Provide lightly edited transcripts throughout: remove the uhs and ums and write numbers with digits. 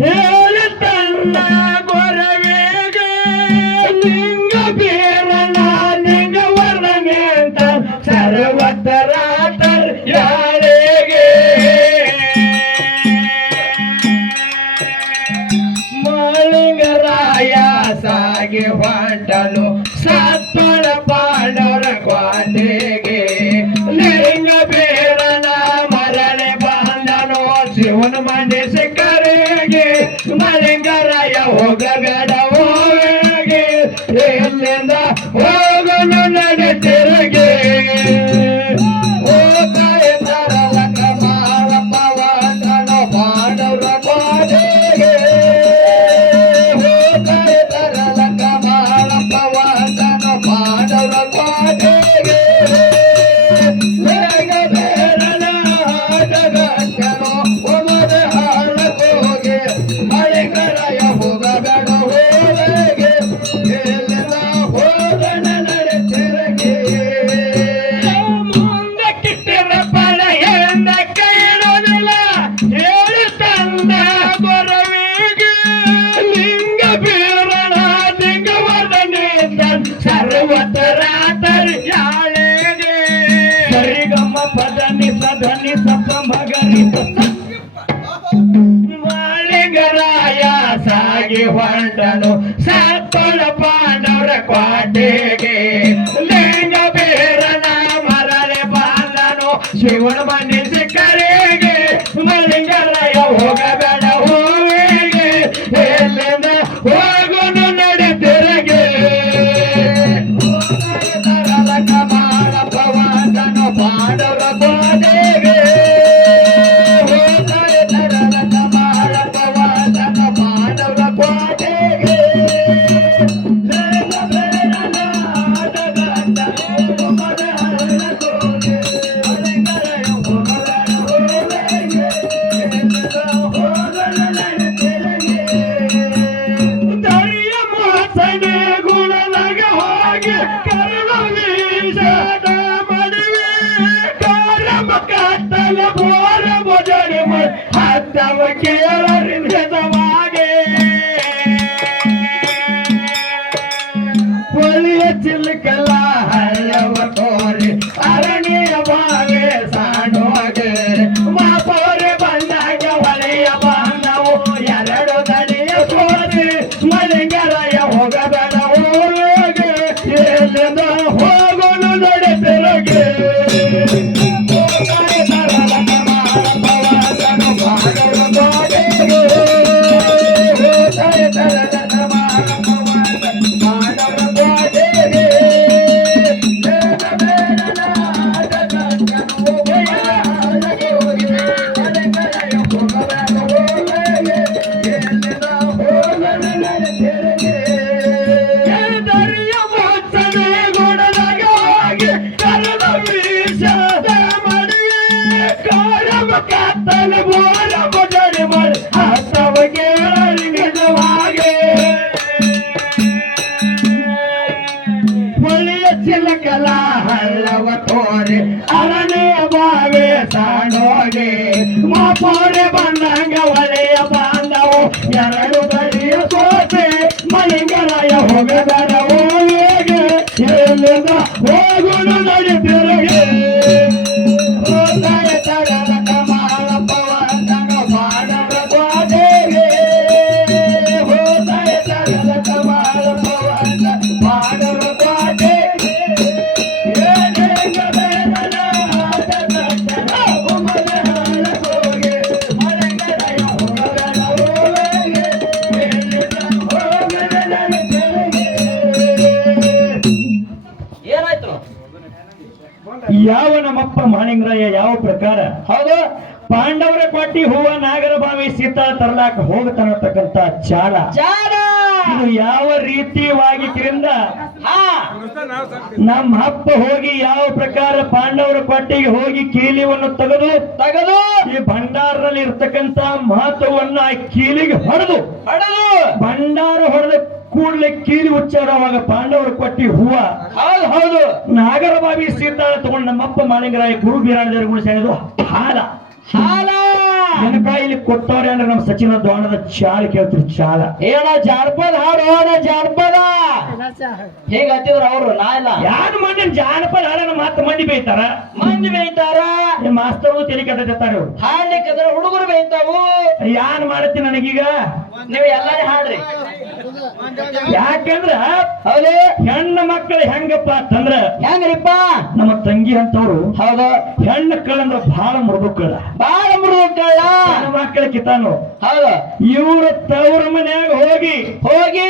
ಹೇಳಿ ತನ್ನ ಗೊರವೇಗೆ ಲಿಂಗ ಬೀರಣ ಲಿಂಗ ವರ್ಣನೆ ಅಂತ ಸರ್ವತರ ಯಾಳೆಗೆ ಮಾಳಿಂಗರಾಯ ಸಾಗಿ ಹೊಂಟನು ಸತ್ತಳ ಪಾಂಡವರ ಕ್ವಾಟೆಗೆ ಲಿಂಗ ಬೀರಣ ಮರಳಿ ಬಂದನು ಶಿವನ ಮನಸ್ಸ ಕರೆಗೆ ಮಾಳಿಂಗರಾಯ ಹೋಗಬೇಡ ಹೋಗಿ ಎಲ್ಲಿಂದ ಹೋಗನು ನಡೆ ತಿರುಗಿ ಮಾಳಿಂಗರಾಯ ಸಾಗಿ ಹೊಂಟನು ಸತ್ತಳ ಪಾಂಡವರ ಕ್ವಾಟೆಗೆ ಲಿಂಗ ಬೀರನ ಮರಳಿ ಬಂದನು ಶಿವನ ಮನಸ್ಸ ಕರೆಗೆ ಮಾಳಿಂಗರಾಯ ಹೋಗಬೇಡ ಹೋಗಿ ಎಲ್ಲಿಂದ ಹೋಗುನು ನಡೆ ತಿರುಗಿ ಮಾಡಪವಂತನು ಪಾಂಡವರ ಕ್ವಾಟೆಗೆ ಪೊಳಿಯ ಚಿಲ್ಕಲ ಹಳ್ಳವ ತೋರಿ ಅರಣ್ಯ ಬಾವೆ ಸಾಡೋಗೆ ಮಾಪೋರೆ ಬಂದಾಗ ಹೊಳೆಯ ಬಾಂಧವು ಎರಡು ದಡಿಯ ತೋರಿ ಮಾಳಿಂಗರಾಯ ಹೋಗಬೇಡ ಹೋಗಿ ಎಲ್ಲಿಂದ ಹೋಗೋನು ನಡೆ ತಿರುಗಿ ಚಿಲಕಲ ಹಳ್ಳವ ತೋರೆ ಅರಣ್ಯ ಬಾವೆ ಸಾಡೋಗೆ ಮಾಪೋರೆ ಬಂದಂಗ ಒಳೆಯ ಬಾಂಧವು ಎರಡು ಬಳಿಯ ಸೋತೆ ಮಾಳಿಂಗರಾಯ ಹೋಗಬೇಡ ಹೋಗಿ ಎಲ್ಲಿಂದ ಹೋಗುನು ನಡೆ ತಿರುಗಿ ಯಾವ ನಮ್ಮಪ್ಪ ಮಾಳಿಂಗರಾಯ ಯಾವ ಪ್ರಕಾರ ಹೌದು ಪಾಂಡವರ ಕ್ವಾಟಿ ಹೂವ ನಾಗರಬಾವಿ ಸೀತಾ ತರ್ಲಾಕ ಹೋಗತನ್ನತಕ್ಕಂತ ಚಾಲ ಇದು ಯಾವ ರೀತಿಯಾಗಿದ್ರಿಂದ ನಮ್ಮ ಅಪ್ಪ ಹೋಗಿ ಯಾವ ಪ್ರಕಾರ ಪಾಂಡವರ ಕ್ವಾಟಿಗೆ ಹೋಗಿ ಕೀಲಿಯನ್ನು ತೆಗೆದು ಈ ಭಂಡಾರದಲ್ಲಿ ಇರ್ತಕ್ಕಂತ ಮಹತ್ವವನ್ನು ಆ ಕೀಲಿಗೆ ಹೊಡೆದು ಭಂಡಾರ ಹೊಡೆದ ಕೂಡಲೇ ಕೀಲಿ ಉಚ್ಚಾರವಾಗ ಪಾಂಡವರ ಕೊಟ್ಟಿ ಹೂವ ಹೌದು ನಾಗರಬಾವಿ ಸೀತಾಳ ತಗೊಂಡು ನಮ್ಮಪ್ಪ ಮಾಳಿಂಗರಾಯ ಗುರು ಬೀರಾಣದೇವರು ಗುಣಿಸಿದ್ದು ಹಾಲ ಏನಕ್ಕ ಇಲ್ಲಿ ಕೊಟ್ಟವ್ರೆ ಅಂದ್ರೆ ನಮ್ಮ ಸಚಿನ ದ್ವಾಣದ ಚಾಳ ಕೇಳ್ತೀರಿ ಚಾಳ ಏನ ಜಾನಪದ ಹಾಡು ಹಾಡ ಜಾನಪದ ಹೇಗ್ ಹತ್ತಿದ್ರು ಅವ್ರು ನಾ ಇಲ್ಲ ಯಾರು ಮಂದಿ ಜಾನಪದ ಹಾಡನ್ನ ಮಾತು ಮಂದಿ ಬೈತಾರ ಮಂದಿ ಬೈತಾರ ಮಾಸ್ತರು ತಲೆ ಕೆಟ್ಟಿರ್ತಾರೆ ಅವ್ರು ಹಾಡ್ಲಿಕ್ಕಂದ್ರ ಹುಡುಗರು ಬೈತಾವು ಯಾನ್ ಮಾಡತ್ತಿ ನನಗೀಗ ನೀವು ಎಲ್ಲಾರು ಹಾಡ್ರಿ ಯಾಕಂದ್ರ ಹೌದು ಹೆಣ್ಣು ಮಕ್ಕಳು ಹೆಂಗಪ್ಪ ಅಂತಂದ್ರ ಹೆಂಗ್ರಿಪ್ಪ ನಮ್ಮ ತಂಗಿ ಅಂತವ್ರು ಹೌದು ಹೆಣ್ಣು ಕಳ್ಳಂದ್ರ ಬಹಳ ಮೃದುಕಳ ಬಾಳ ಮೃಗಗಳ ಹೆಣ್ಣು ಮಕ್ಕಳ ಕಿತಾನು ಹೌದು ಇವ್ರ ತವ್ರ ಮನ್ಯಾಗ ಹೋಗಿ ಹೋಗಿ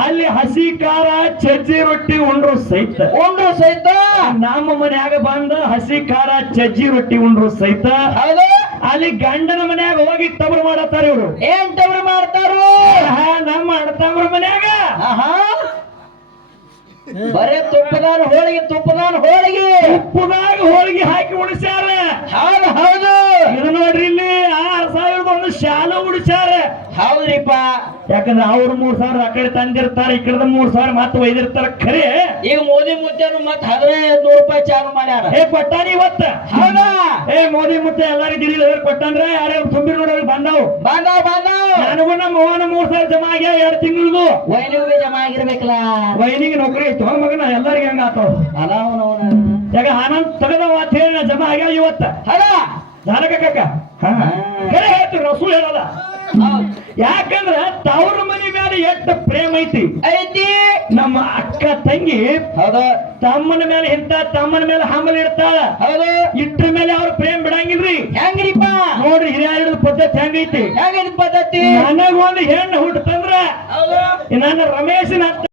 ಅಲ್ಲಿ ಹಸಿ ಖಾರ ಚಜ್ಜಿ ರೊಟ್ಟಿ ಉಂಡ್ರು ಸಹಿತ ನಮ್ಮ ಮನ್ಯಾಗ ಬಂದ ಹಸಿ ಖಾರ ಚಜ್ಜಿ ರೊಟ್ಟಿ ಉಂಡ್ರು ಸಹಿತ ಹೌದು ಅಲ್ಲಿ ಗಂಡನ ಮನ್ಯಾಗ ಹೋಗಿ ತವ್ರ ಮಾಡತ್ತಾರ ಇವ್ರು ಏನ್ ತವ್ರು ಮಾಡ್ತಾರು ನಮ್ಮ ಅಣ್ಣತವ್ರ ಮನ್ಯಾಗ ಬರೇ ತುಪ್ಪದಾನ ಹೋಳಿಗೆ ಉಪ್ಪುದಾಗ ಹೋಳಿಗೆ ಹಾಕಿ ಉಣಿಸ್ಯಾರ ಹೌದು ಹೌದು ಇದು ನೋಡ್ರಿ ಇಲ್ಲಿ 6,000 ಶಾಲೆ ಉಡಿಸ್ಯಾರ ಹೌದ್ರಿಪ್ಪ ಯಾಕಂದ್ರೆ ಅವ್ರು 3,000 ಆ ಕಡೆ ತಂದಿರ್ತಾರ ಈ ಕಡೆ 3,000 ಮತ್ತೆ ಒಯ್ದಿರ್ತಾರ ಖರೆ ಈಗ ಮೋದಿ ಮುದ್ದೆನು ಮತ್ 1,500 ರೂಪಾಯಿ ಚಾಲು ಮಾಡ್ಯಾರ ಕೊಟ್ಟಾನ ಇವತ್ತ ಹೌದಾ ಮೋದಿ ಮುದ್ದೆ ಎಲ್ಲಾರಿಗೆ ದಿಲ್ಲಿ ಕೊಟ್ಟಂದ್ರೆ ಯಾರ್ಯಾರು ತುಂಬಿರ್ ನೋಡೋರು ಬಂದಾವ್ ನನಗೂ ನಮ್ಮ ಮೋಹನ 3,000 ಜಮಾ ಆಗ್ಯಾವ 2 ತಿಂಗಳದು ವೈನಿಗೆ ಜಮಾ ಆಗಿರ್ಬೇಕಲ್ಲ ವೈನಿಗೆ ನೌಕರಿ ಐತು ಮಗನ ಎಲ್ಲರಿಗೆ ಹಂಗ ಆತಾವ ಯಾಕ ಆನಂದ್ ತಗದ ಮಾತು ಹೇಳಿ ಜಮಾ ಆಗ್ಯಾವ ಇವತ್ತ ಜಾನಕ ಖರೆ ಹೇಳ್ತೀವಿ ರಸೂಲ್ ಹೇಳಲ್ಲ ಯಾಕಂದ್ರ ತವ್ರ ಮನಿ ಮೇಲೆ ಎಷ್ಟು ಪ್ರೇಮ ಐತಿ ನಮ್ಮ ಅಕ್ಕ ತಂಗಿ ಹೌದು ತಮ್ಮನ ಮೇಲೆ ಇಂತ ತಮ್ಮನ ಮೇಲೆ ಹಂಬಲ ಇಡ್ತಾಳ ಹೌದು ಇಟ್ರ ಮೇಲೆ ಅವ್ರ ಪ್ರೇಮ ಬಿಡಂಗಿಲ್ರಿ ಹೆಂಗ್ರಿಪ್ಪ ನೋಡ್ರಿ ಹಿರಿಯ ಹಿಡಿದ ಪದ್ಧತಿ ಹೆಂಗೈತಿ ಹೆಂಗೈತಿ ಪದ್ಧತಿ ನನಗೊಂದು ಹೆಣ್ಣು ಹುಟ್ಟತಂದ್ರ ನನ್ನ ರಮೇಶನ